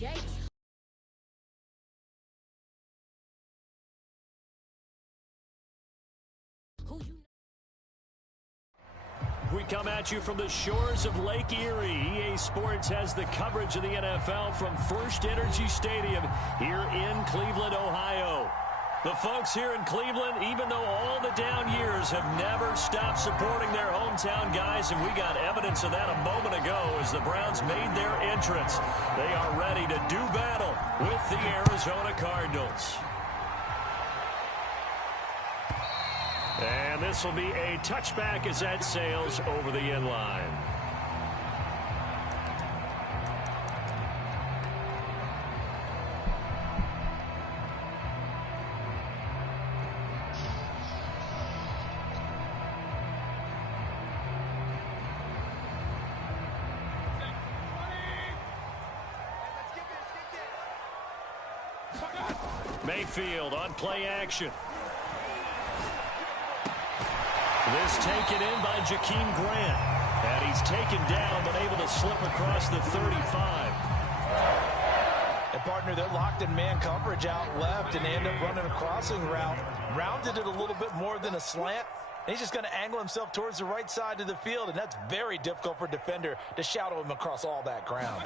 We come at you from the shores of Lake Erie. EA Sports has the coverage of the NFL from First Energy Stadium here in Cleveland, Ohio. The folks here in Cleveland, even though all the down years, have never stopped supporting their hometown guys, and we got evidence of that a moment ago as the Browns made their entrance. They are ready to do battle with the Arizona Cardinals. And this will be a touchback as that sails over the end line. Mayfield on play action. This taken in by Jakeem Grant. And he's taken down but able to slip across the 35. And partner, they're locked in man coverage out left, and they end up running a crossing route. Rounded it a little bit more than a slant. And he's just going to angle himself towards the right side of the field, and that's very difficult for a defender to shadow him across all that ground.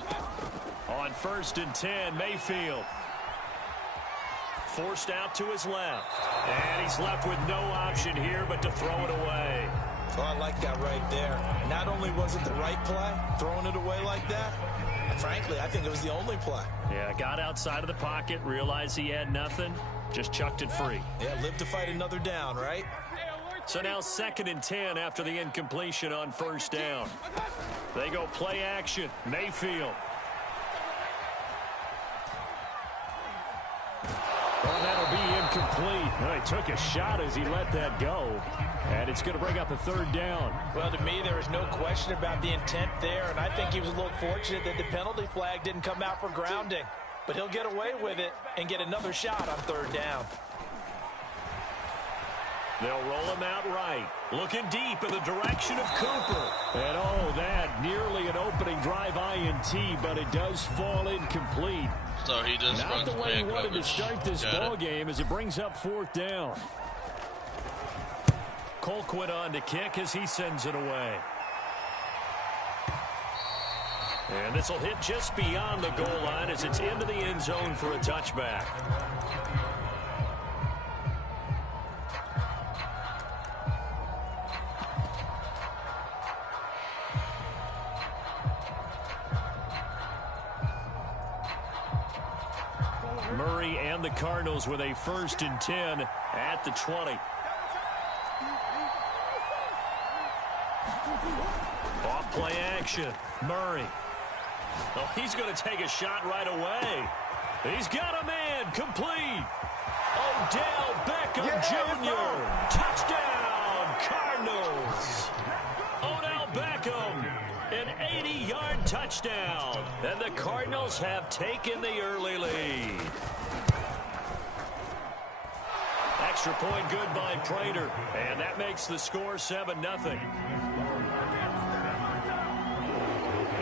On 1st and 10, Mayfield. Forced out to his left. And he's left with no option here but to throw it away. Oh, I like that right there. Not only was it the right play, throwing it away like that, frankly, I think it was the only play. Yeah, got outside of the pocket, realized he had nothing, just chucked it free. Yeah, live to fight another down, right? So now 2nd and 10 after the incompletion on 1st down. They go play action. Mayfield. Oh, that'll be incomplete. Well, he took a shot as he let that go. And it's going to bring up a 3rd down. Well, to me, there was no question about the intent there, and I think he was a little fortunate that the penalty flag didn't come out for grounding. But he'll get away with it and get another shot on 3rd down. They'll roll him out right. Looking deep in the direction of Cooper. And oh, that nearly an opening drive INT, but it does fall incomplete. So he just not the way he wanted to start this ball game as it brings up 4th down. Colquitt on to kick as he sends it away. And this will hit just beyond the goal line as it's into the end zone for a touchback. Murray and the Cardinals with a 1st and 10 at the 20. Off play action. Murray. Oh, he's going to take a shot right away. He's got a man. Complete. Odell Beckham Jr. Touchdown, Cardinals. Odell Beckham. An 80-yard touchdown. And the Cardinals have taken the early lead. Extra point good by Prater. And that makes the score 7-0.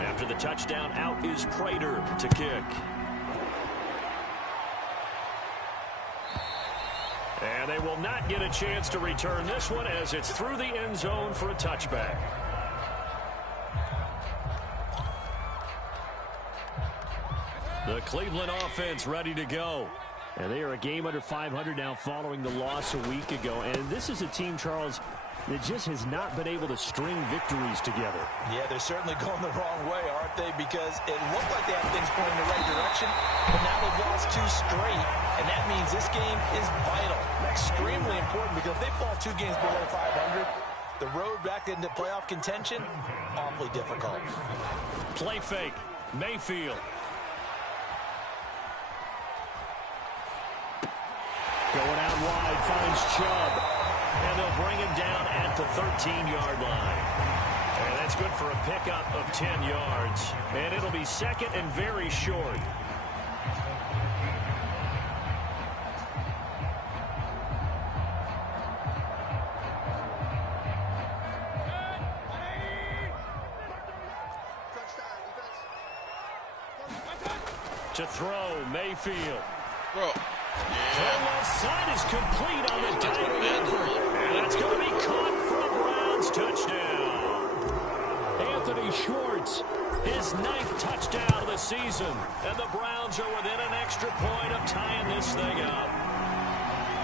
After the touchdown, out is Prater to kick. And they will not get a chance to return this one as it's through the end zone for a touchback. The Cleveland offense ready to go. And they are a game under 500 now following the loss a week ago. And this is a team, Charles, that just has not been able to string victories together. Yeah, they're certainly going the wrong way, aren't they? Because it looked like they had things pointing in the right direction, but now they've lost 2 straight, and that means this game is vital. Extremely important because if they fall 2 games below 500, the road back into playoff contention, awfully difficult. Play fake. Mayfield. Going out wide, finds Chubb. And they'll bring him down at the 13-yard line. And that's good for a pickup of 10 yards. And it'll be 2nd and very short. To throw, Mayfield. Bro. Throw left side is complete on the diving effort. And that's going to be caught for a Browns touchdown. Anthony Schwartz, his 9th touchdown of the season. And the Browns are within an extra point of tying this thing up.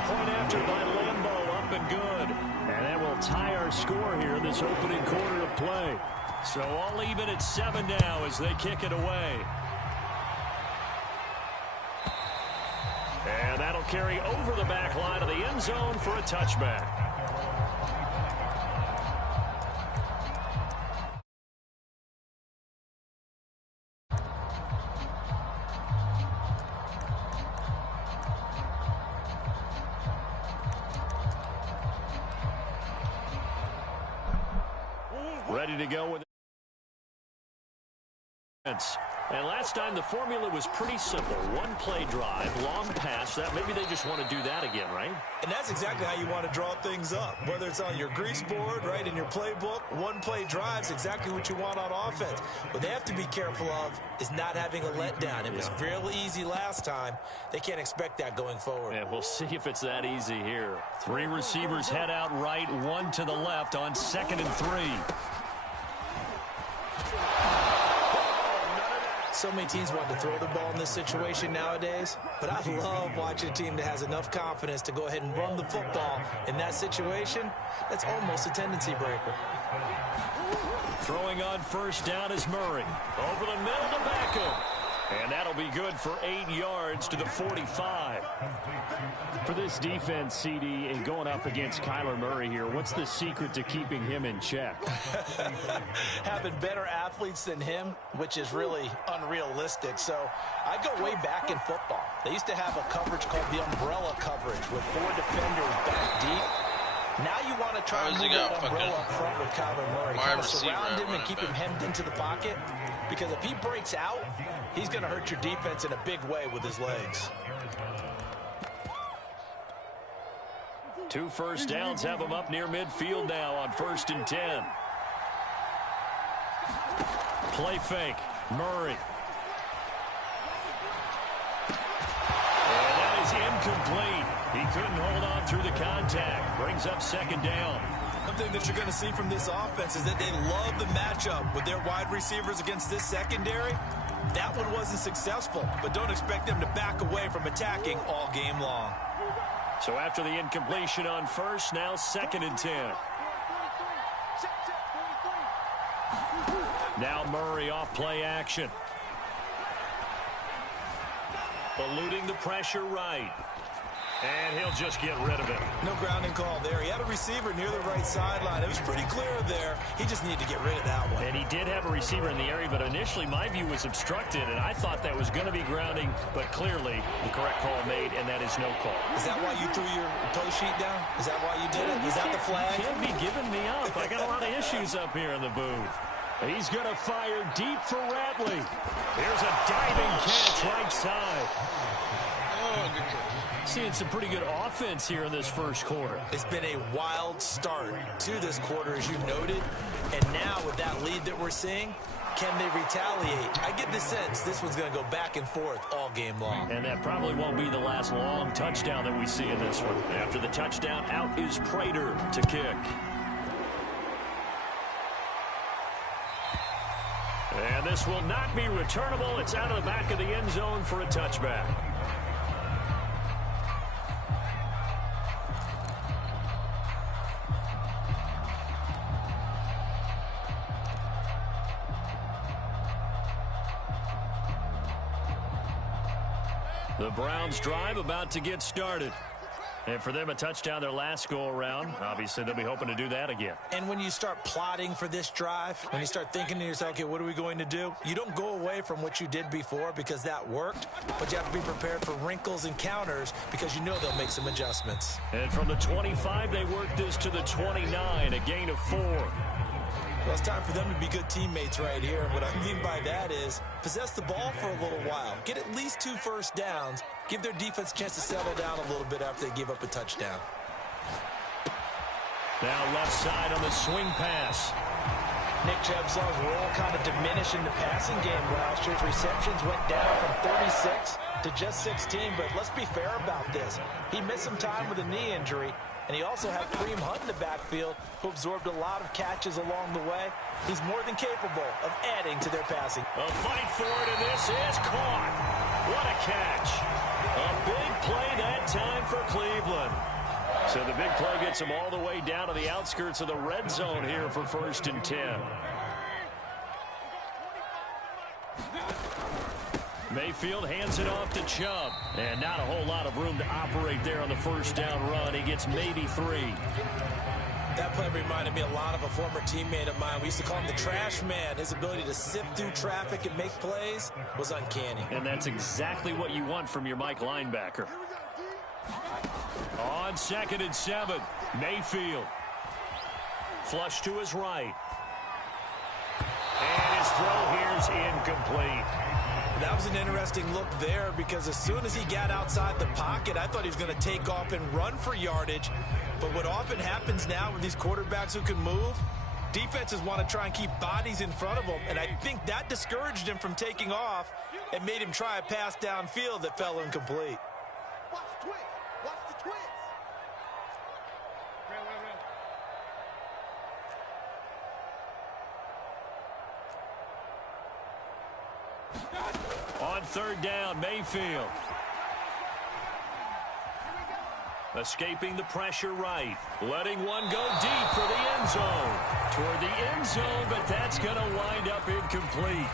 Point after by Lambeau, up and good. And that will tie our score here in this opening quarter of play. So all even at 7 now as they kick it away. And that'll carry over the back line of the end zone for a touchback. Ready to go with it. And last time the formula was pretty simple. One play drive, long pass. That maybe they just want to do that again, right? And that's exactly how you want to draw things up. Whether it's on your grease board, right, in your playbook, one play drive's exactly what you want on offense. What they have to be careful of is not having a letdown. It was real easy last time. They can't expect that going forward. And we'll see if it's that easy here. 3 receivers head out right, 1 to the left on 2nd and 3. So many teams want to throw the ball in this situation nowadays, but I love watching a team that has enough confidence to go ahead and run the football in that situation. That's almost a tendency breaker. Throwing on first down is Murray. Over the middle to Beckham. And that'll be good for 8 yards to the 45. For this defense, CD, and going up against Kyler Murray here, what's the secret to keeping him in check? Having better athletes than him, which is really unrealistic. So I go way back in football. They used to have a coverage called the umbrella coverage with 4 defenders back deep. Now you want to try to move that umbrella up front with Kyler Murray. Kind of surround him and keep him hemmed into the pocket. Because if he breaks out, he's going to hurt your defense in a big way with his legs. 2 first downs have him up near midfield now on 1st and 10. Play fake. Murray. And that is incomplete. He couldn't hold on through the contact. Brings up 2nd down. Something that you're going to see from this offense is that they love the matchup with their wide receivers against this secondary. That one wasn't successful, but don't expect them to back away from attacking all game long. So after the incompletion on first, now 2nd and 10. Now Murray off play action. Eluding the pressure right. And he'll just get rid of it. No grounding call there. He had a receiver near the right sideline. It was pretty clear there. He just needed to get rid of that one. And he did have a receiver in the area, but initially my view was obstructed, and I thought that was going to be grounding, but clearly the correct call made, and that is no call. Is that why you threw your toe sheet down? Is that why you did it? Is that the flag? You can't be giving me up. I got a lot of issues up here in the booth. He's going to fire deep for Ratley. Here's a diving catch right side. Oh, good catch. Seeing some pretty good offense here in this first quarter. It's been a wild start to this quarter, as you noted. And now with that lead that we're seeing, can they retaliate? I get the sense this one's going to go back and forth all game long. And that probably won't be the last long touchdown that we see in this one. After the touchdown, out is Prater to kick. And this will not be returnable. It's out of the back of the end zone for a touchback. The Browns drive about to get started. And for them, a touchdown their last go-around. Obviously, they'll be hoping to do that again. And when you start plotting for this drive, when you start thinking to yourself, okay, what are we going to do? You don't go away from what you did before because that worked, but you have to be prepared for wrinkles and counters because you know they'll make some adjustments. And from the 25, they work this to the 29, a gain of 4. Well, it's time for them to be good teammates right here. And what I mean by that is possess the ball for a little while. Get at least 2 first downs. Give their defense a chance to settle down a little bit after they give up a touchdown. Now left side on the swing pass. Nick Chubb's role kind of diminished in the passing game last year's receptions went down from 36 to just 16, but let's be fair about this. He missed some time with a knee injury, and he also had Kareem Hunt in the backfield, who absorbed a lot of catches along the way. He's more than capable of adding to their passing. A fight for it, and this is caught. What a catch. A big play that time for Cleveland. So the big play gets him all the way down to the outskirts of the red zone here for 1st and 10. Mayfield hands it off to Chubb. And not a whole lot of room to operate there on the first down run. He gets maybe 3. That play reminded me a lot of a former teammate of mine. We used to call him the trash man. His ability to sift through traffic and make plays was uncanny. And that's exactly what you want from your Mike linebacker. On 2nd and 7, Mayfield. Flush to his right. And his throw here's incomplete. That was an interesting look there because as soon as he got outside the pocket, I thought he was going to take off and run for yardage. But what often happens now with these quarterbacks who can move, defenses want to try and keep bodies in front of them, and I think that discouraged him from taking off and made him try a pass downfield that fell incomplete. Watch the twins. Watch the twins. On 3rd down, Mayfield. Escaping the pressure right. Letting one go deep for the end zone. Toward the end zone, but that's going to wind up incomplete.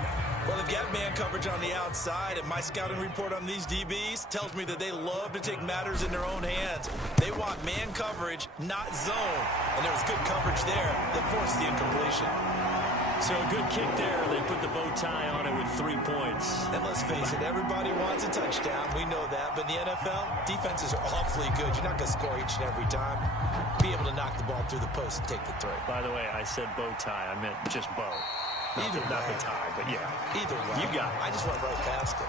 Well, they've got man coverage on the outside, and my scouting report on these DBs tells me that they love to take matters in their own hands. They want man coverage, not zone. And there was good coverage there that forced the incompletion. So a good kick there. They put the bow tie on it with 3 points. And let's face it, everybody wants a touchdown. We know that. But in the NFL, defenses are awfully good. You're not going to score each and every time. Be able to knock the ball through the post and take the throw. By the way, I said bow tie. I meant just bow. Not the tie, but yeah. Either way. You got it. I just went right past it.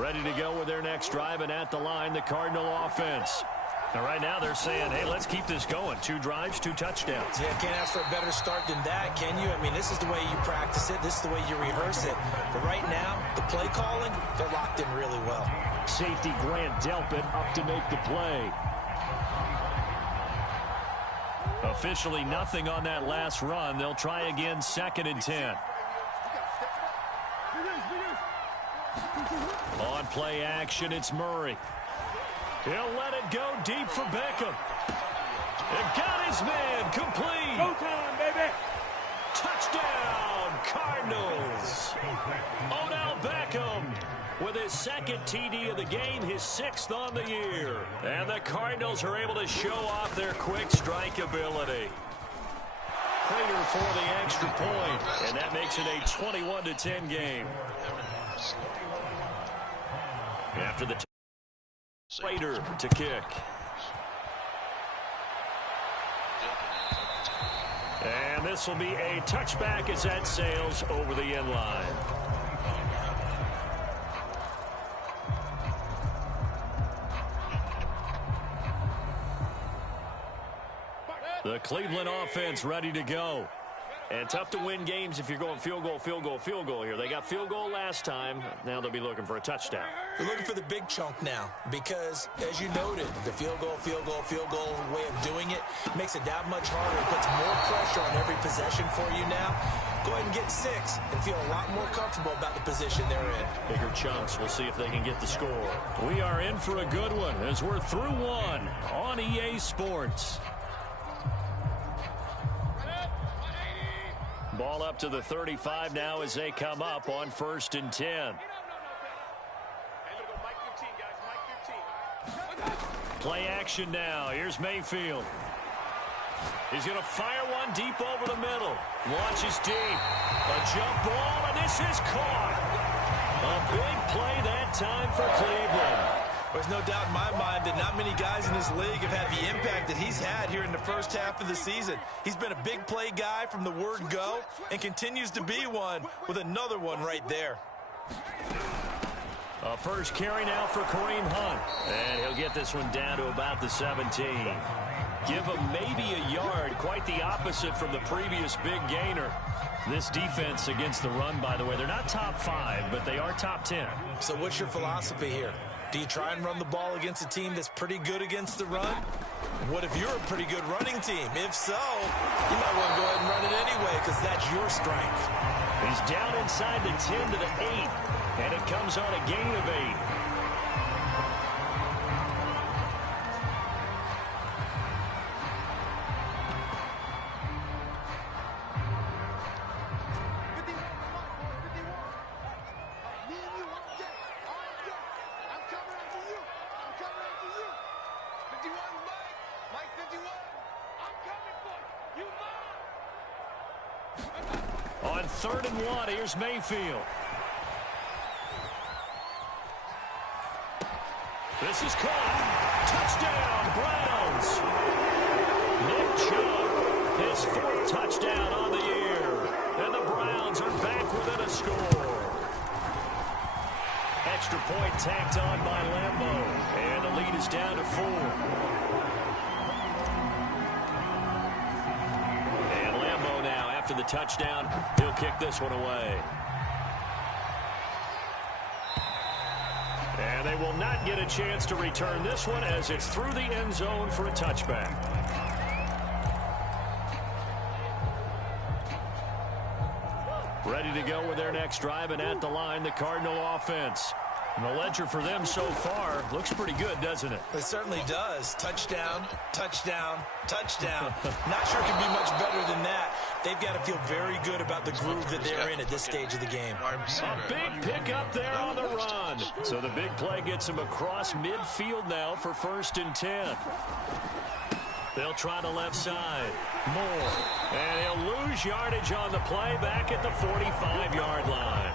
Ready to go with their next drive, and at the line, the Cardinal offense. Now, right now, they're saying, hey, let's keep this going. 2 drives, 2 touchdowns. Yeah, can't ask for a better start than that, can you? I mean, this is the way you practice it. This is the way you rehearse it. But right now, the play calling, they're locked in really well. Safety Grant Delpit up to make the play. Officially nothing on that last run. They'll try again 2nd and 10. On play action, it's Murray. He'll let it go deep for Beckham. It got his man complete. Go time, baby. Touchdown, Cardinals. Odell Beckham with his 2nd TD of the game, his 6th on the year. And the Cardinals are able to show off their quick strike ability. Prater for the extra point, and that makes it a 21-10 game. After the Prater to kick. And this will be a touchback as that sails over the end line. The Cleveland offense ready to go. And tough to win games if you're going field goal, field goal, field goal here. They got field goal last time. Now they'll be looking for a touchdown. They're looking for the big chunk now because, as you noted, the field goal way of doing it makes it that much harder. It puts more pressure on every possession for you now. Go ahead and get 6 and feel a lot more comfortable about the position they're in. Bigger chunks. We'll see if they can get the score. We are in for a good one as we're through 1 on EA Sports. Ball up to the 35 now as they come up on 1st and 10. Play action now. Here's Mayfield. He's going to fire one deep over the middle. Launches deep. A jump ball, and this is caught. A big play that time for Cleveland. There's no doubt in my mind that not many guys in this league have had the impact that he's had here in the first half of the season. He's been a big play guy from the word go and continues to be one with another one right there. A first carry now for Kareem Hunt. And he'll get this one down to about the 17. Give him maybe a yard, quite the opposite from the previous big gainer. This defense against the run, by the way, they're not top 5, but they are top 10. So what's your philosophy here? Do you try and run the ball against a team that's pretty good against the run? What if you're a pretty good running team? If so, you might want to go ahead and run it anyway because that's your strength. He's down inside the 10 to the 8, and it comes on a gain of 8. On 3rd and 1, here's Mayfield. This is caught. Touchdown, Browns. Nick Chubb, his 4th touchdown on the year. And the Browns are back within a score. Extra point tacked on by Lambo. And the lead is down to 4. After the touchdown, he'll kick this one away. And they will not get a chance to return this one as it's through the end zone for a touchback. Ready to go with their next drive, and at the line, the Cardinal offense. And the ledger for them so far looks pretty good, doesn't it? It certainly does. Touchdown, touchdown, touchdown. Not sure it can be much better than that. They've got to feel very good about the groove that they're in at this stage of the game. A big pickup there on the run. So the big play gets him across midfield now for 1st and 10. They'll try the left side. Moore. And he'll lose yardage on the play back at the 45-yard line.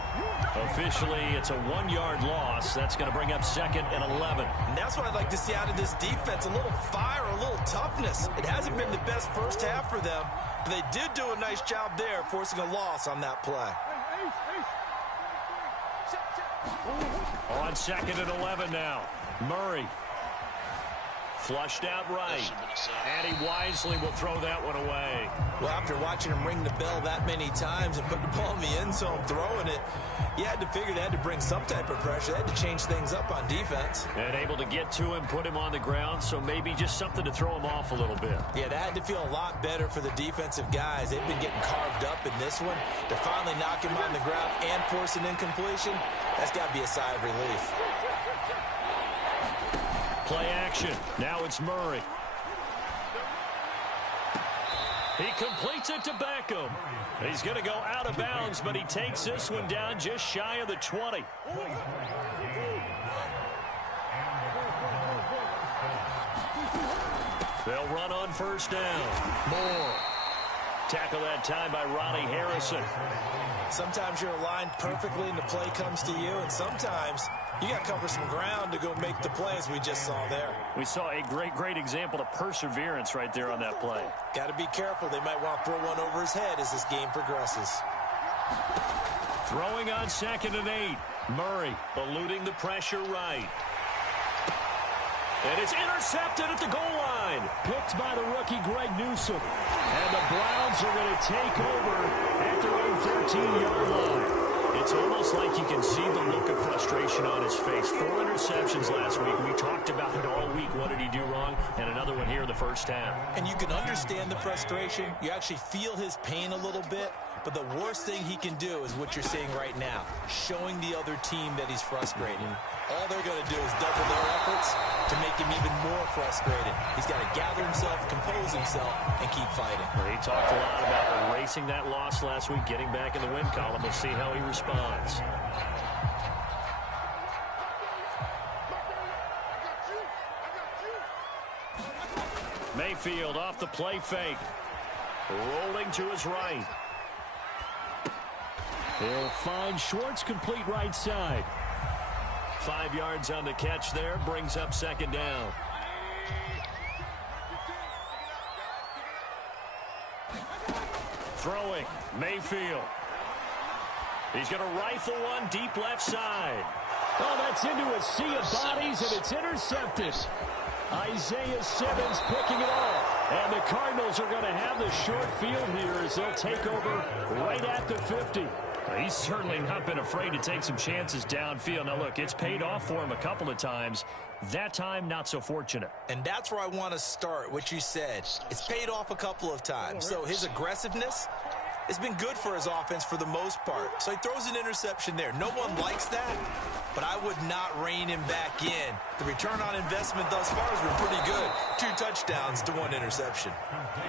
Officially, it's a 1-yard loss. That's going to bring up 2nd and 11. And that's what I'd like to see out of this defense. A little fire, a little toughness. It hasn't been the best first half for them, but they did do a nice job there, forcing a loss on that play. On 2nd and 11 now. Murray. Flushed out right. And he wisely will throw that one away. Well, after watching him ring the bell that many times and put the ball in the end zone throwing it, you had to figure they had to bring some type of pressure. They had to change things up on defense. And able to get to him, put him on the ground, so maybe just something to throw him off a little bit. Yeah, that had to feel a lot better for the defensive guys. They've been getting carved up in this one. To finally knock him on the ground and force an incompletion, that's got to be a sigh of relief. Play action. Now it's Murray. He completes it to Beckham. He's going to go out of bounds, but he takes this one down just shy of the 20. They'll run on 1st down. Moore. Tackle that time by Ronnie Harrison. Sometimes you're aligned perfectly and the play comes to you, and sometimes you got to cover some ground to go make the play, as we just saw there. We saw a great example of perseverance right there on that play. Got to be careful. They might want to throw one over his head as this game progresses. Throwing on 2nd and 8. Murray eluding the pressure right. And it's intercepted at the goal line. Picked by the rookie Greg Newsome. And the Browns are going to take over at their own 13-yard line. It's almost like you can see the look of frustration on his face. 4 interceptions last week. We talked about it all week. What did he do wrong? And another one here in the first half. And you can understand the frustration. You actually feel his pain a little bit. But the worst thing he can do is what you're seeing right now, showing the other team that he's frustrated. All they're going to do is double their efforts to make him even more frustrated. He's got to gather himself, compose himself, and keep fighting. He talked a lot about erasing that loss last week, getting back in the win column. We'll see how he responds. Mayfield off the play fake. Rolling to his right. He'll find Schwartz complete right side. 5 yards on the catch there, brings up second down. Throwing, Mayfield. He's going to rifle one deep left side. Oh, that's into a sea of bodies, and it's intercepted. Isaiah Simmons picking it off. And the Cardinals are going to have the short field here as they'll take over right at the 50. He's certainly not been afraid to take some chances downfield. Now, look, it's paid off for him a couple of times. That time, not so fortunate. And that's where I want to start, what you said. It's paid off a couple of times. So his aggressiveness has been good for his offense for the most part. So he throws an interception there. No one likes that, but I would not rein him back in. The return on investment thus far has been pretty good. 2 touchdowns to 1 interception.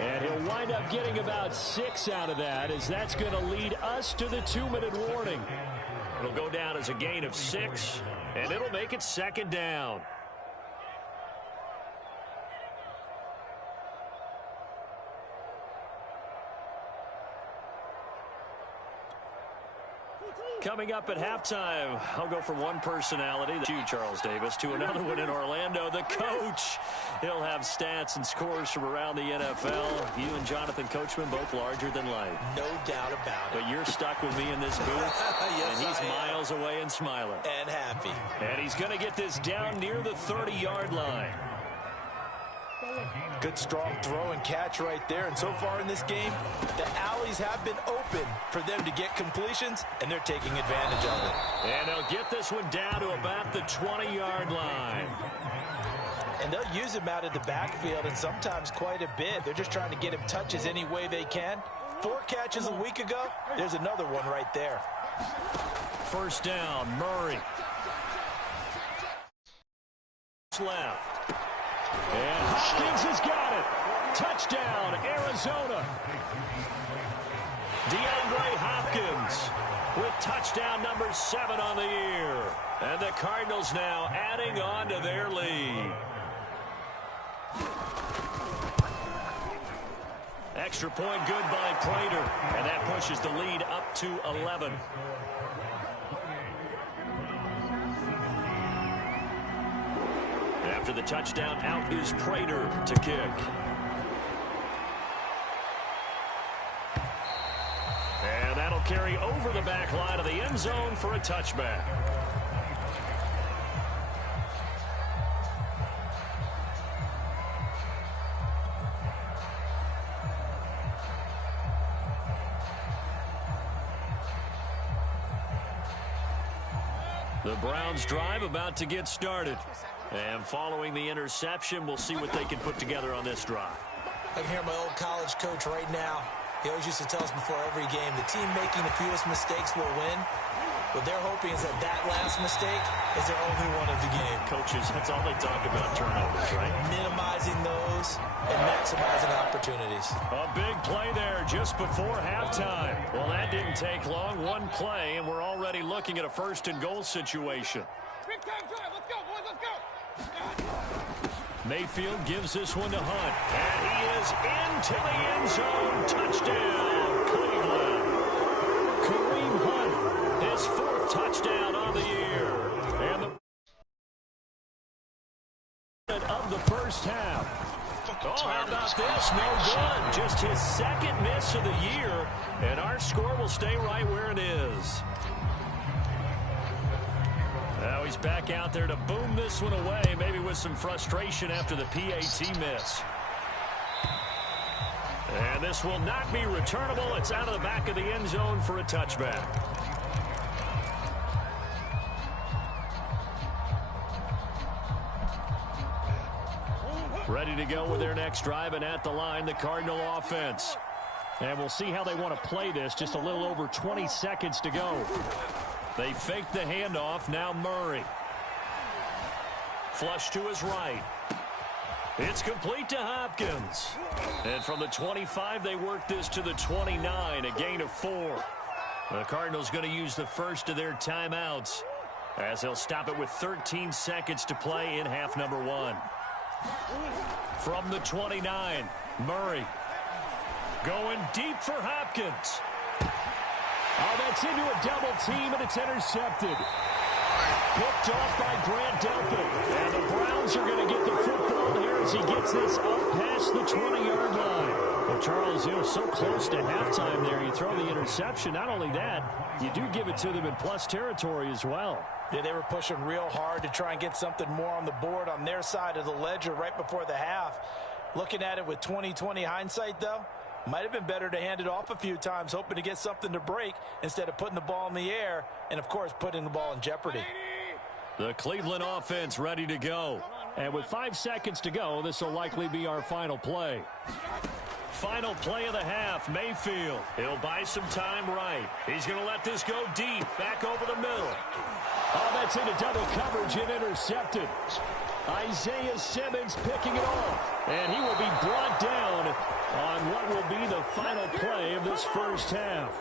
And he'll wind up getting about 6 out of that, as that's going to lead us to the 2-minute warning. It'll go down as a gain of 6, and it'll make it second down. Coming up at halftime, I'll go from one personality, Charles Davis, to another one in Orlando, the coach. He'll have stats and scores from around the NFL. You and Jonathan Coachman, both larger than life. No doubt about it. But you're stuck with me in this booth, yes, and he's miles away and smiling. And happy. And he's going to get this down near the 30-yard line. Good strong throw and catch right there. And so far in this game, the alleys have been open for them to get completions, and they're taking advantage of it. And they'll get this one down to about the 20-yard line. And they'll use him out of the backfield, and sometimes quite a bit. They're just trying to get him touches any way they can. 4 catches a week ago. There's another one right there. First down, Murray. Left. And Hopkins has got it. Touchdown, Arizona. DeAndre Hopkins with touchdown number 7 on the year. And the Cardinals now adding on to their lead. Extra point good by Prater. And that pushes the lead up to 11. After the touchdown, out is Prater to kick. And that'll carry over the back line of the end zone for a touchback. The Browns drive about to get started. And following the interception, we'll see what they can put together on this drive. I can hear my old college coach right now. He always used to tell us before every game, the team making the fewest mistakes will win. What they're hoping is that that last mistake is their only one of the game. Coaches, that's all they talk about, turnovers, right? Minimizing those and maximizing opportunities. A big play there just before halftime. Well, that didn't take long. One play, and we're already looking at a 1st and goal situation. Big time drive. Let's go, boys. Let's go. Mayfield gives this one to Hunt. And he is into the end zone. Touchdown, Cleveland. Kareem Hunt, his 4th touchdown on the year. And the of the first half. Oh, how about this? No good. Just his 2nd miss of the year. And our score will stay right where it is. Now he's back out there to boom this one away, maybe with some frustration after the PAT miss. And this will not be returnable. It's out of the back of the end zone for a touchback. Ready to go with their next drive, and at the line, the Cardinal offense. And we'll see how they want to play this. Just a little over 20 seconds to go. They fake the handoff. Now Murray. Flush to his right. It's complete to Hopkins. And from the 25, they work this to the 29, a gain of 4. The Cardinals going to use the first of their timeouts as they'll stop it with 13 seconds to play in half number 1. From the 29, Murray going deep for Hopkins. Oh, that's into a double team, and it's intercepted. Picked off by Grant Delpit. And the Browns are going to get the football here as he gets this up past the 20-yard line. Well, Charles, so close to halftime there. You throw the interception. Not only that, you do give it to them in plus territory as well. Yeah, they were pushing real hard to try and get something more on the board on their side of the ledger right before the half. Looking at it with 20/20 hindsight, though, might have been better to hand it off a few times, hoping to get something to break instead of putting the ball in the air and, of course, putting the ball in jeopardy. The Cleveland offense ready to go. And with 5 seconds to go, this will likely be our final play. Final play of the half, Mayfield. He'll buy some time right. He's going to let this go deep, back over the middle. Oh, that's into double coverage and intercepted. Isaiah Simmons picking it off. And he will be brought down on what will be the final play of this first half.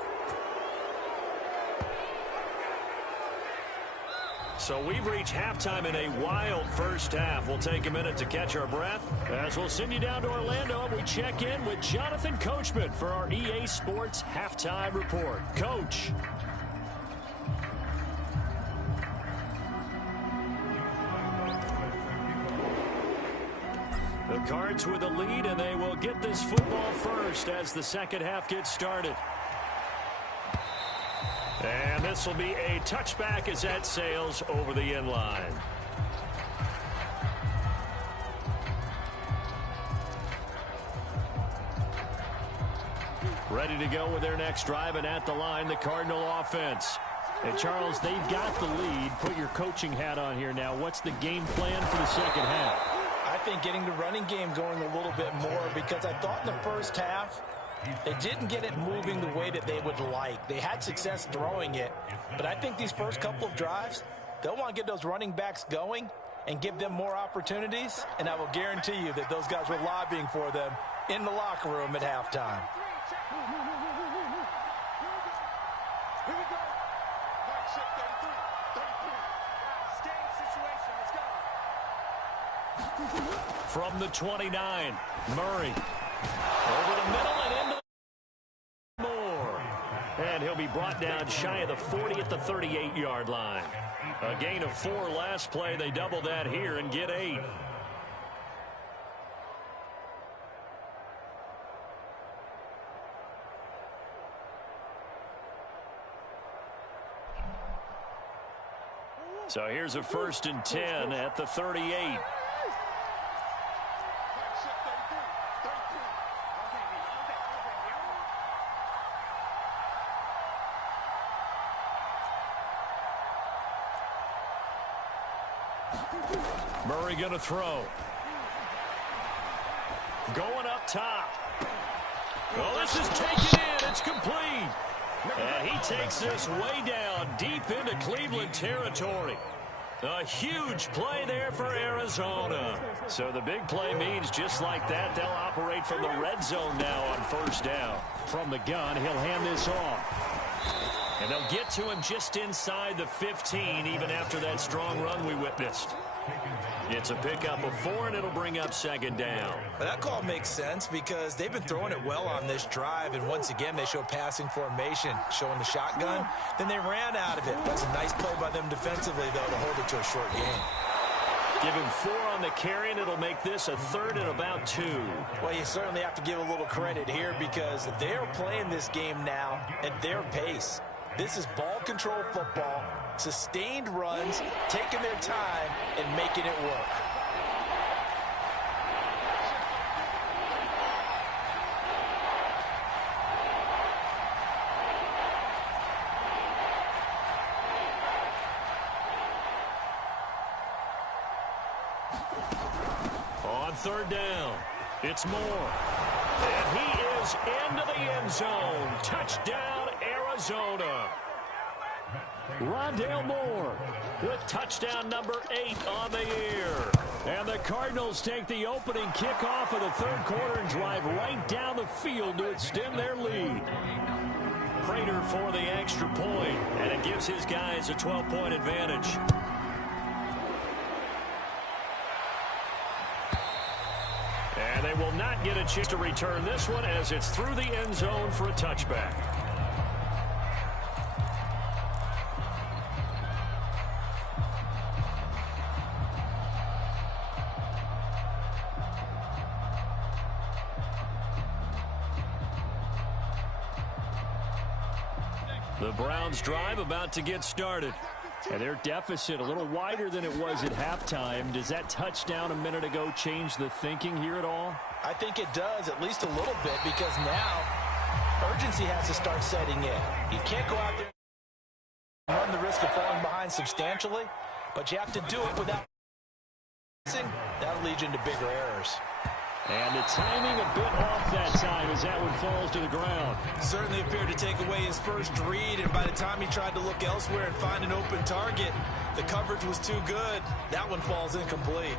So we've reached halftime in a wild first half. We'll take a minute to catch our breath as we'll send you down to Orlando and we check in with Jonathan Coachman for our EA Sports Halftime Report. Coach. The Cards with the lead, and they will get this football first as the second half gets started. And this will be a touchback as that sails over the end line. Ready to go with their next drive, and at the line, the Cardinal offense. And Charles, they've got the lead. Put your coaching hat on here now. What's the game plan for the second half? I think getting the running game going a little bit more, because I thought in the first half they didn't get it moving the way that they would like. They had success throwing it, but I think these first couple of drives, they'll want to get those running backs going and give them more opportunities, and I will guarantee you that those guys were lobbying for them in the locker room at halftime. From the 29, Murray. Over the middle and into Moore. And he'll be brought down shy of the 40 at the 38-yard line. A gain of 4 last play. They double that here and get 8. So here's a 1st and 10 at the 38. Murray going to throw. Going up top. Well, this is taken in. It's complete. And he takes this way down deep into Cleveland territory. A huge play there for Arizona. So the big play means just like that, they'll operate from the red zone now on 1st down. From the gun, he'll hand this off. And they'll get to him just inside the 15, even after that strong run we witnessed. It's a pickup of 4, and it'll bring up 2nd down. But that call makes sense because they've been throwing it well on this drive, and once again they show passing formation, showing the shotgun. Then they ran out of it. That's a nice play by them defensively, though, to hold it to a short gain. Give him 4 on the carry, and it'll make this a 3rd and about 2. Well, you certainly have to give a little credit here because they're playing this game now at their pace. This is ball control football, sustained runs, taking their time, and making it work. On 3rd down, it's Moore. And he is into the end zone. Touchdown, Arizona. Rondale Moore with touchdown number 8 on the year. And the Cardinals take the opening kickoff of the 3rd quarter and drive right down the field to extend their lead. Prater for the extra point, and it gives his guys a 12-point advantage. And they will not get a chance to return this one as it's through the end zone for a touchback. The Browns drive about to get started. And their deficit a little wider than it was at halftime. Does that touchdown a minute ago change the thinking here at all? I think it does, at least a little bit, because now urgency has to start setting in. You can't go out there and run the risk of falling behind substantially, but you have to do it without missing. That'll lead you into bigger errors. And the timing a bit off that time as that one falls to the ground. Certainly appeared to take away his first read, and by the time he tried to look elsewhere and find an open target, the coverage was too good. That one falls incomplete.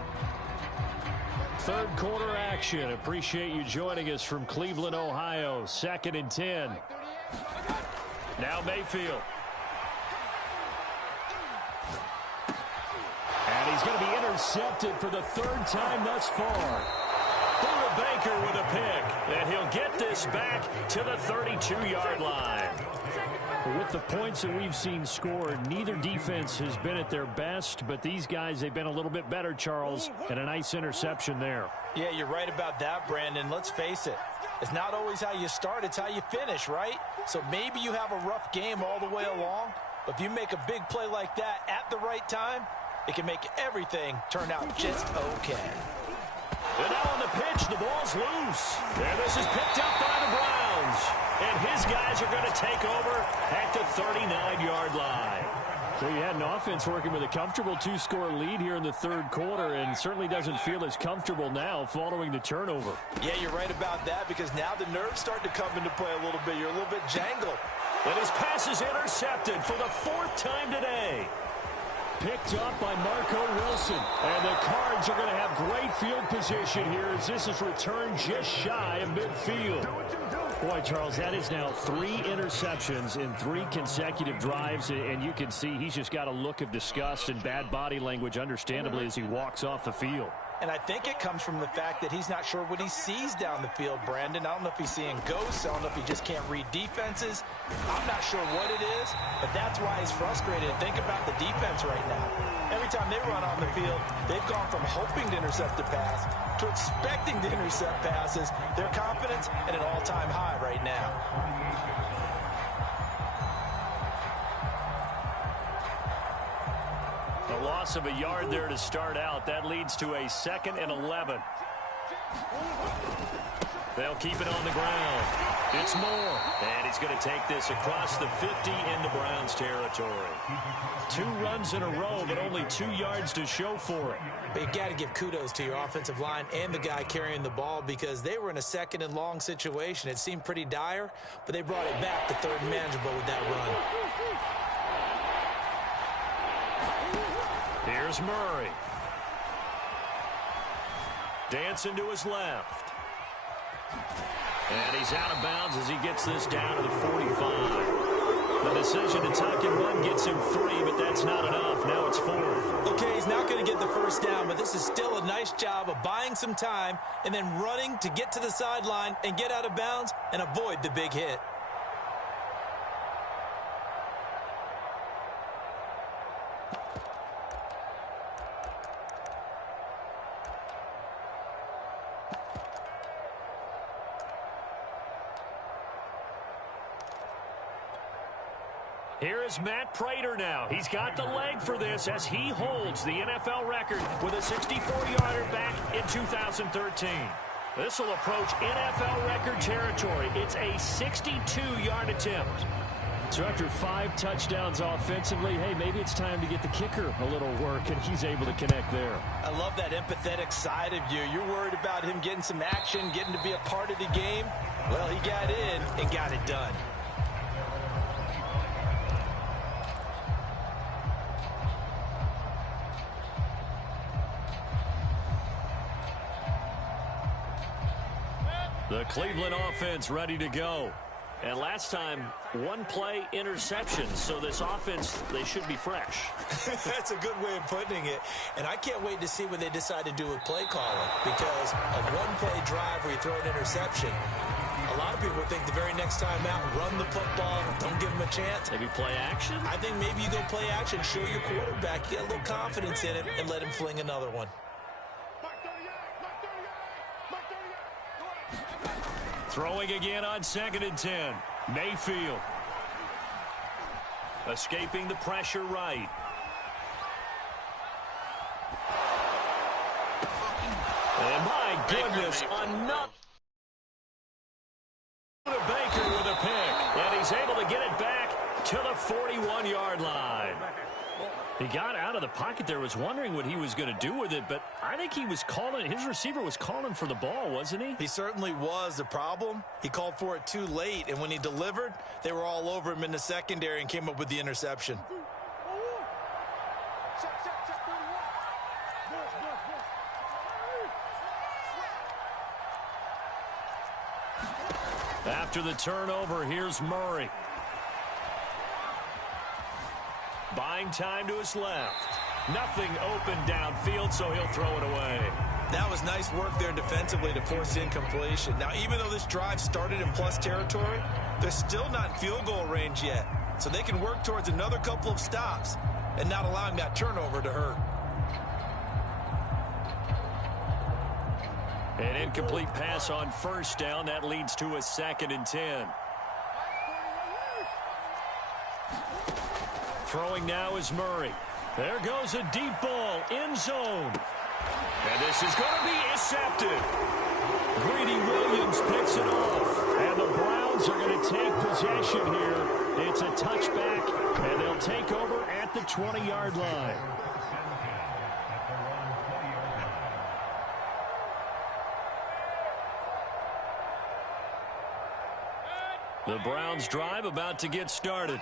Third quarter action. Appreciate you joining us from Cleveland, Ohio. 2nd and 10. Now Mayfield. And he's going to be intercepted for the 3rd time thus far. Buda Baker with a pick, and he'll get this back to the 32-yard line. With the points that we've seen scored, neither defense has been at their best, but these guys, they've been a little bit better, Charles, and a nice interception there. Yeah, you're right about that, Brandon. Let's face it. It's not always how you start, it's how you finish, right? So maybe you have a rough game all the way along, but if you make a big play like that at the right time, it can make everything turn out just okay. And now on the pitch, the ball's loose. And this is picked up by the Browns. And his guys are going to take over at the 39-yard line. Well, you had an offense working with a comfortable 2-score lead here in the 3rd quarter, and certainly doesn't feel as comfortable now following the turnover. Yeah, you're right about that, because now the nerves start to come into play a little bit. You're a little bit jangled. And his pass is intercepted for the 4th time today. Picked up by Marco Wilson. And the Cards are going to have great field position here as this is returned just shy of midfield. Boy, Charles, that is now 3 interceptions in 3 consecutive drives, and you can see he's just got a look of disgust and bad body language, understandably, as he walks off the field. And I think it comes from the fact that he's not sure what he sees down the field, Brandon. I don't know if he's seeing ghosts. I don't know if he just can't read defenses. I'm not sure what it is, but that's why he's frustrated. Think about the defense right now. Every time they run on the field, they've gone from hoping to intercept a pass to expecting to intercept passes. Their confidence at an all-time high right now. A loss of a yard there to start out. That leads to a 2nd and 11. They'll keep it on the ground. It's Moore. And he's going to take this across the 50 into Browns territory. 2 runs in a row, but only 2 yards to show for it. But you got to give kudos to your offensive line and the guy carrying the ball, because they were in a 2nd and long situation. It seemed pretty dire, but they brought it back to 3rd and manageable with that run. Here's Murray. Dancing to his left. And he's out of bounds as he gets this down to the 45. The decision to tuck and run gets him 3, but that's not enough. Now it's 4th. Okay, he's not going to get the first down, but this is still a nice job of buying some time and then running to get to the sideline and get out of bounds and avoid the big hit. Here is Matt Prater now. He's got the leg for this as he holds the NFL record with a 64-yarder back in 2013. This will approach NFL record territory. It's a 62-yard attempt. So after 5 touchdowns offensively, hey, maybe it's time to get the kicker a little work, and he's able to connect there. I love that empathetic side of you. You're worried about him getting some action, getting to be a part of the game. Well, he got in and got it done. The Cleveland offense ready to go. And last time, 1 play interception. So this offense, they should be fresh. That's a good way of putting it. And I can't wait to see what they decide to do with play calling. Because a 1-play drive where you throw an interception, a lot of people think the very next time out, run the football, don't give them a chance. Maybe play action? I think maybe you go play action, show your quarterback, get a little confidence in him, and let him fling another one. Throwing again on 2nd and 10. Mayfield. Escaping the pressure right. And my goodness, another Baker with a pick. And he's able to get it back to the 41-yard line. He got out of the pocket there, was wondering what he was going to do with it, but I think he was calling, his receiver was calling for the ball, wasn't he? He certainly was. The problem, he called for it too late, and when he delivered, they were all over him in the secondary and came up with the interception. After the turnover, here's Murray. Buying time to his left. Nothing open downfield, so he'll throw it away. That was nice work there defensively to force the incompletion. Now, even though this drive started in plus territory, they're still not in field goal range yet. So they can work towards another couple of stops and not allowing that turnover to hurt. An incomplete pass on first down. That leads to a 2nd and 10. Throwing now is Murray. There goes a deep ball, end zone. And this is going to be intercepted. Greedy Williams picks it off. And the Browns are going to take possession here. It's a touchback, and they'll take over at the 20-yard line. The Browns drive about to get started.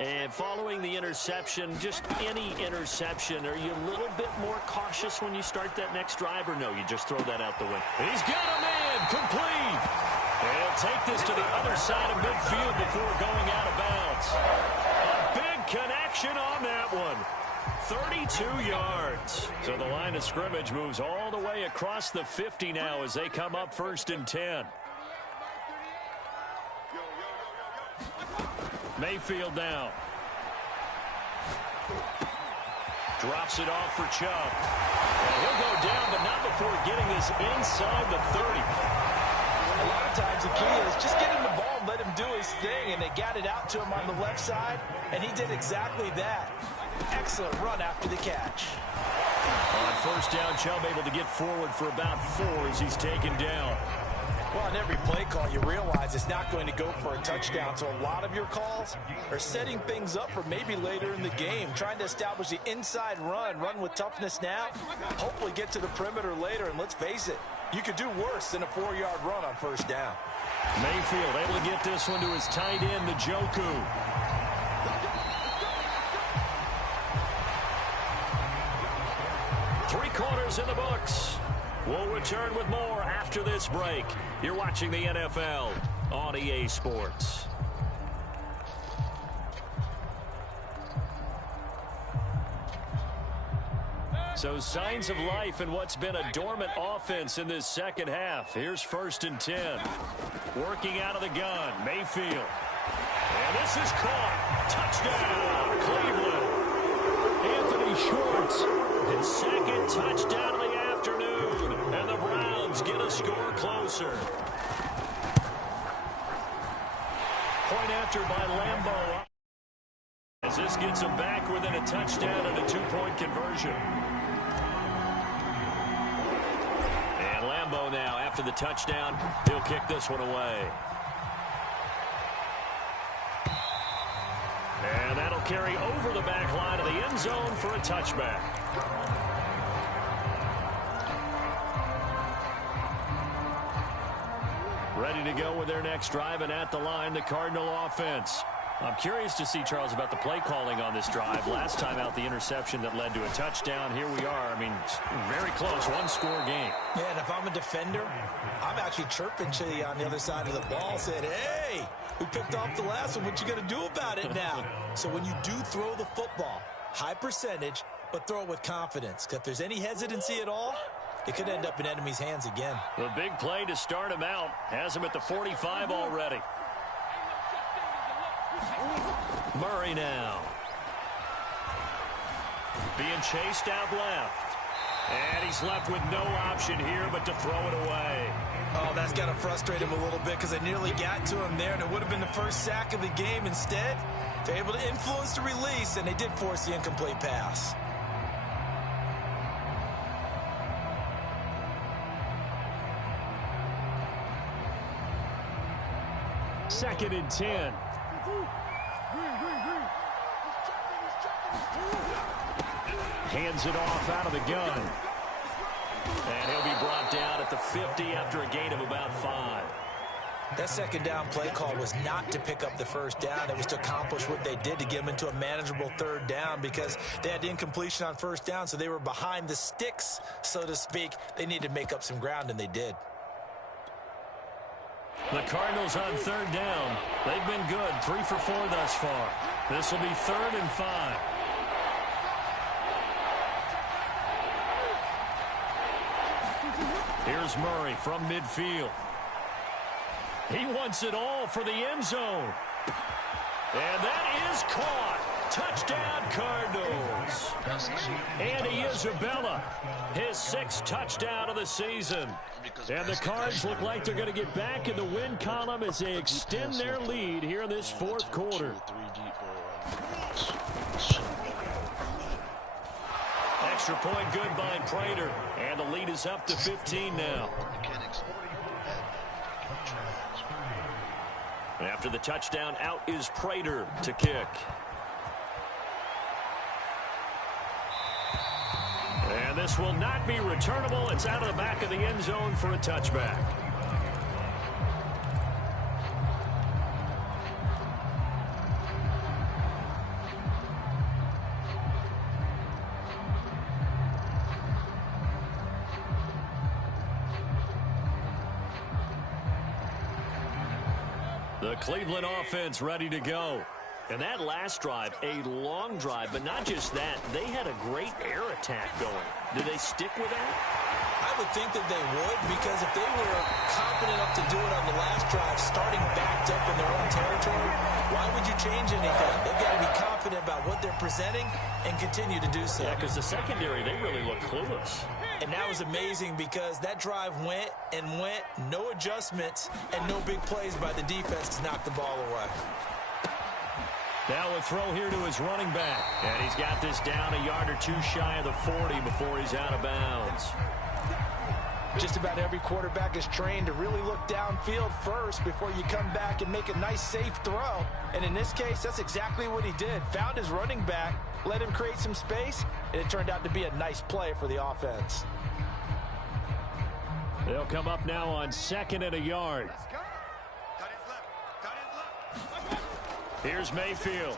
And following the interception, just any interception, are you a little bit more cautious when you start that next drive, or no, you just throw that out the window? He's got a man, complete. And he'll take this to the other side of midfield before going out of bounds. A big connection on that one. 32 yards. So the line of scrimmage moves all the way across the 50 now as they come up 1st and 10. Mayfield now. Drops it off for Chubb. And he'll go down, but not before getting this inside the 30. A lot of times the key is just get him the ball and let him do his thing, and they got it out to him on the left side, and he did exactly that. Excellent run after the catch. On first down, Chubb able to get forward for about 4 as he's taken down. Well, on every play call, you realize it's not going to go for a touchdown. So a lot of your calls are setting things up for maybe later in the game, trying to establish the inside run with toughness now, hopefully get to the perimeter later. And let's face it, you could do worse than a 4-yard run on first down. Mayfield able to get this one to his tight end, Njoku. Three-quarters in the books. We'll return with more after this break. You're watching the NFL on EA Sports. So signs of life in what's been a dormant offense in this second half. Here's 1st and 10. Working out of the gun, Mayfield. And this is caught. Touchdown, Cleveland. Anthony Schwartz. His 2nd touchdown of the afternoon. And the Browns get a score closer. Point after by Lambeau. As this gets him back within a touchdown and a 2-point conversion. And Lambeau now, after the touchdown, he'll kick this one away. And that'll carry over the back line of the end zone for a touchback. Ready to go with their next drive, and at the line, the Cardinal offense. I'm curious to see, Charles, about the play calling on this drive. Last time out, the interception that led to a touchdown. Here we are. I mean, very close, one-score game. Yeah, and if I'm a defender, I'm actually chirping to you on the other side of the ball, saying, hey, we picked off the last one. What you going to do about it now? So when you do throw the football, high percentage, but throw it with confidence. Because if there's any hesitancy at all, it could end up in enemy's hands again. The big play to start him out has him at the 45 already. Murray now. Being chased out left. And he's left with no option here but to throw it away. Oh, that's got to frustrate him a little bit because they nearly got to him there, and it would have been the first sack of the game. Instead, they're able to influence the release, and they did force the incomplete pass. Second and 10. Hands it off out of the gun. And he'll be brought down at the 50 after a gain of about 5. That second down play call was not to pick up the first down. It was to accomplish what they did to get them into a manageable third down because they had incompletion on first down, so they were behind the sticks, so to speak. They needed to make up some ground, and they did. The Cardinals on third down. They've been good, 3 for 4 thus far. This will be 3rd and 5. Here's Murray from midfield. He wants it all for the end zone. And that is caught. Touchdown, Cardinals. Andy Isabella, his 6th touchdown of the season. And the Cards look like they're going to get back in the win column as they extend their lead here in this 4th quarter. Extra point good by Prater. And the lead is up to 15 now. After the touchdown, out is Prater to kick. And this will not be returnable. It's out of the back of the end zone for a touchback. The Cleveland offense ready to go. And that last drive, a long drive, but not just that. They had a great air attack going. Did they stick with that? I would think that they would, because if they were confident enough to do it on the last drive, starting backed up in their own territory, why would you change anything? They've got to be confident about what they're presenting and continue to do so. Yeah, because the secondary, they really look clueless. And that was amazing because that drive went and went, no adjustments, and no big plays by the defense to knock the ball away. Now a throw here to his running back. And he's got this down a yard or 2 shy of the 40 before he's out of bounds. Just about every quarterback is trained to really look downfield first before you come back and make a nice, safe throw. And in this case, that's exactly what he did. Found his running back, let him create some space, and it turned out to be a nice play for the offense. They'll come up now on 2nd and a yard. Here's Mayfield.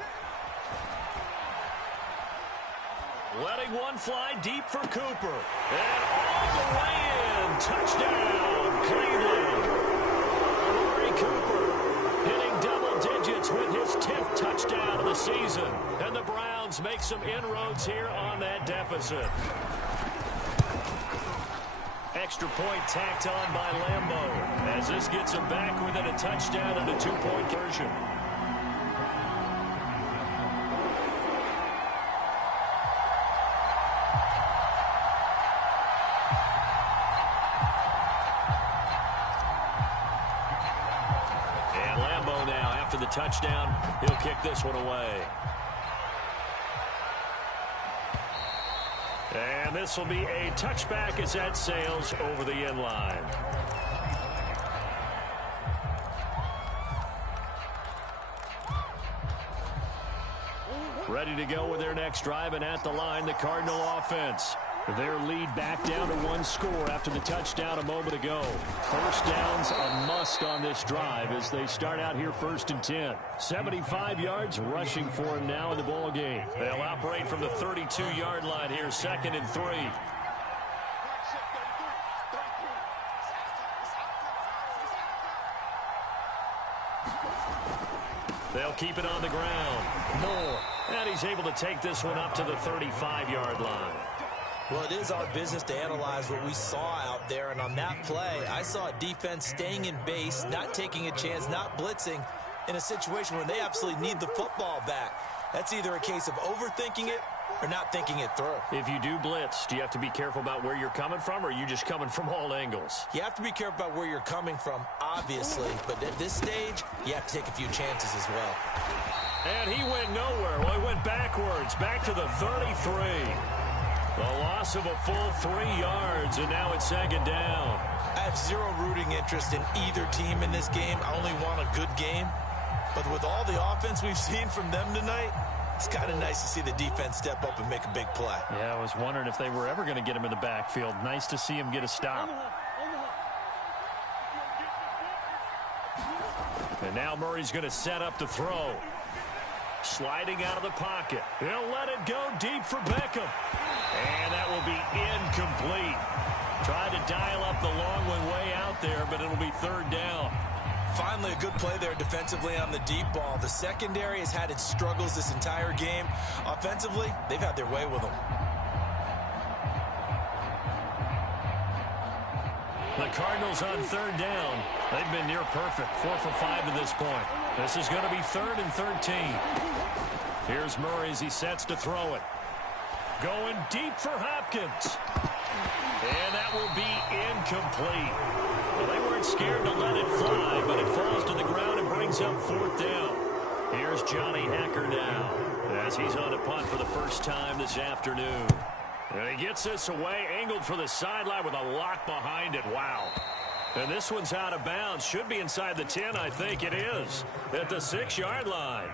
Letting one fly deep for Cooper. And all the way in. Touchdown, Cleveland. Amari Cooper hitting double digits with his 10th touchdown of the season. And the Browns make some inroads here on that deficit. Extra point tacked on by Lambeau as this gets him back within a touchdown and a 2-point version. The touchdown, he'll kick this one away. And this will be a touchback as that sails over the end line. Ready to go with their next drive, and at the line, the Cardinal offense. Their lead back down to 1 score after the touchdown a moment ago. First down's a must on this drive as they start out here 1st and 10. 75 yards rushing for him now in the ball game. They'll operate from the 32-yard line here, 2nd and 3. They'll keep it on the ground. Moore. And he's able to take this one up to the 35-yard line. Well, it is our business to analyze what we saw out there, and on that play, I saw a defense staying in base, not taking a chance, not blitzing, in a situation where they absolutely need the football back. That's either a case of overthinking it They're not thinking it through. If you do blitz, do you have to be careful about where you're coming from, or are you just coming from all angles? You have to be careful about where you're coming from, obviously. But at this stage, you have to take a few chances as well. And he went nowhere. Well, he went backwards, back to the 33. The loss of a full 3 yards, and now it's second down. I have zero rooting interest in either team in this game. I only want a good game. But with all the offense we've seen from them tonight, it's kind of nice to see the defense step up and make a big play. Yeah, I was wondering if they were ever going to get him in the backfield. Nice to see him get a stop. And now Murray's going to set up to throw. Sliding out of the pocket. He'll let it go deep for Beckham. And that will be incomplete. Tried to dial up the long one way out there, but it'll be third down. Finally, a good play there defensively on the deep ball. The secondary has had its struggles this entire game. Offensively, they've had their way with them. The Cardinals on third down. They've been near perfect. 4 for 5 to this point. This is going to be 3rd and 13. Here's Murray as he sets to throw it. Going deep for Hopkins. And that will be incomplete. Well, they weren't scared to let it fly, but it falls to the ground and brings up 4th down. Here's Johnny Hacker now as he's on a punt for the first time this afternoon. And he gets this away, angled for the sideline with a lock behind it. Wow. And this one's out of bounds. Should be inside the 10, I think it is, at the 6-yard line.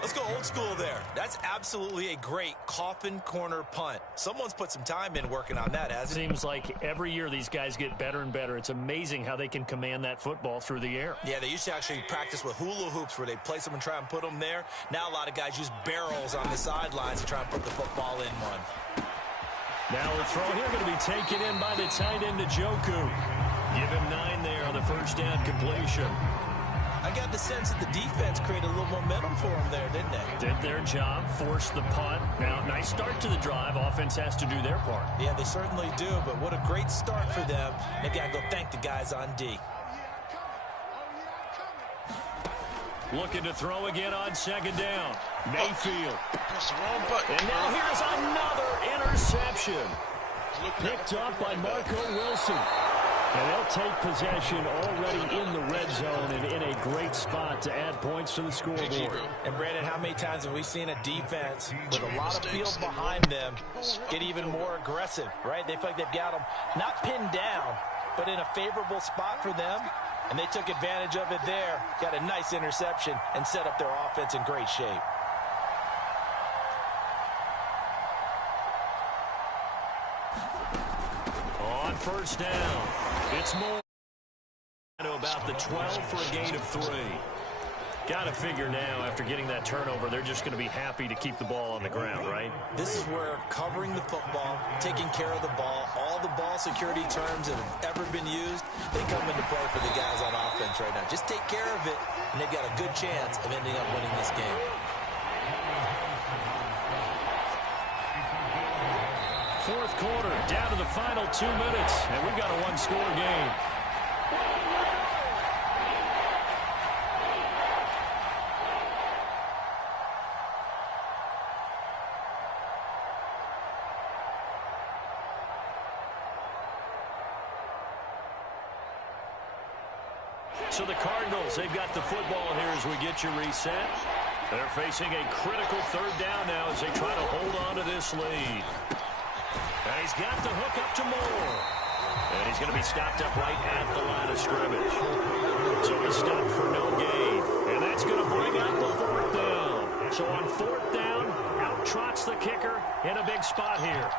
Let's go old school there. That's absolutely a great coffin corner punt. Someone's put some time in working on that, hasn't it? Seems like every year these guys get better and better. It's amazing how they can command that football through the air. Yeah, they used to actually practice with hula hoops where they place them and try and put them there. Now a lot of guys use barrels on the sidelines to try and put the football in one. Now the throw here going to be taken in by the tight end, Njoku. Give him 9 there on the first down completion. I got the sense that the defense created a little momentum for them there, didn't they? Did their job, forced the punt. Now, nice start to the drive. Offense has to do their part. Yeah, they certainly do, but what a great start for them. They got to go thank the guys on D. Looking to throw again on second down. Mayfield. Press the wrong button. And now here's another interception. Picked up by Marco Wilson. And they'll take possession already in the red zone and in a great spot to add points to the scoreboard. And Brandon, how many times have we seen a defense with a lot of field behind them get even more aggressive, right? They feel like they've got them not pinned down, but in a favorable spot for them. And they took advantage of it there, got a nice interception, and set up their offense in great shape. On first down, it's more to about the 12 for a gain of 3. Got to figure now, after getting that turnover, they're just going to be happy to keep the ball on the ground, right? This is where covering the football, taking care of the ball, all the ball security terms that have ever been used, they come into play for the guys on offense right now. Just take care of it, and they've got a good chance of ending up winning this game. Fourth quarter, down to the final 2 minutes, and we've got a one-score game. So the Cardinals, they've got the football here as we get you reset. They're facing a critical third down now as they try to hold on to this lead. And he's got the hook up to Moore. And he's going to be stopped up right at the line of scrimmage. So he's stopped for no gain. And that's going to bring up the 4th down. So on 4th down, out trots the kicker in a big spot here.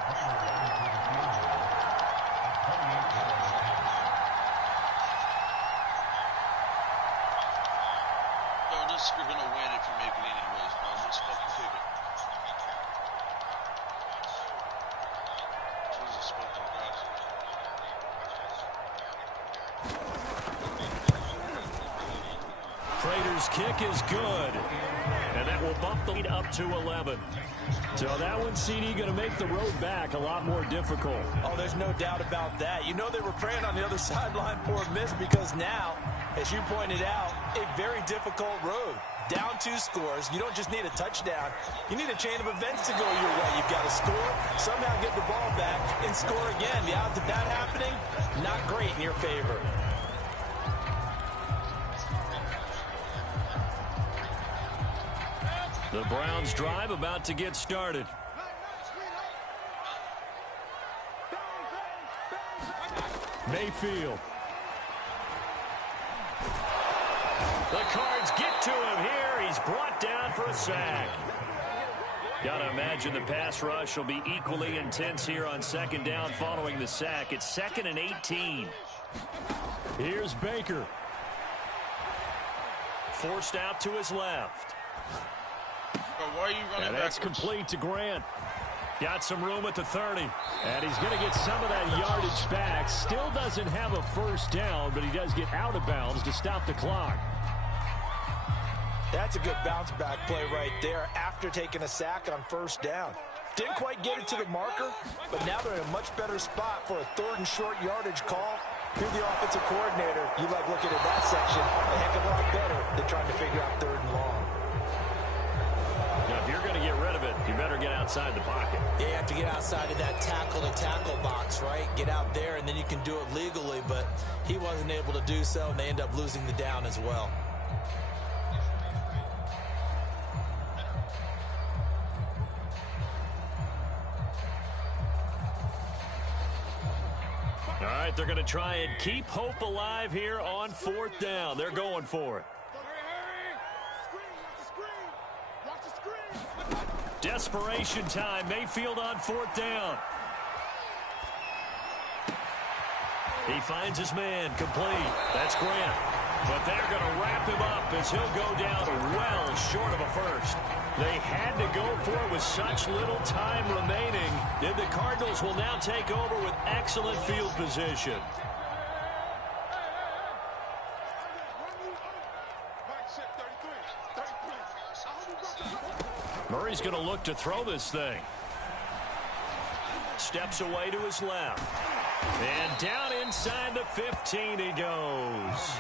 We're going to win if you make it anyways, bro. Let's fucking kick it. Jesus fucking Christ. Prater's kick is good. And that will bump the lead up to 11. So that one, CD, going to make the road back a lot more difficult. Oh, there's no doubt about that. You know they were praying on the other sideline for a miss because now, as you pointed out, a very difficult road. Down 2 scores. You don't just need a touchdown. You need a chain of events to go your way. You've got to score, somehow get the ball back, and score again. The odds of that happening, not great in your favor. The Browns drive about to get started. Mayfield. The Cards get to him here. He's brought down for a sack. Got to imagine the pass rush will be equally intense here on second down following the sack. It's 2nd and 18. Here's Baker. Forced out to his left. Why are you running And that's backwards? complete to Grant. Got some room at the 30. And he's going to get some of that yardage back. Still doesn't have a first down, but he does get out of bounds to stop the clock. That's a good bounce-back play right there after taking a sack on first down. Didn't quite get it to the marker, but now they're in a much better spot for a 3rd and short yardage call. You're the offensive coordinator. You like looking at that section a heck of a lot better than trying to figure out 3rd and long. Now, if you're going to get rid of it, you better get outside the pocket. Yeah, you have to get outside of that tackle-to-tackle box, right? Get out there, and then you can do it legally, but he wasn't able to do so, and they end up losing the down as well. All right, they're going to try and keep hope alive here on 4th down. They're going for it. Desperation time. Mayfield on 4th down. He finds his man complete. That's Grant. But they're going to wrap him up as he'll go down well short of a first. They had to go for it with such little time remaining. And the Cardinals will now take over with excellent field position. Murray's going to look to throw this thing. Steps away to his left. And down inside the 15 he goes.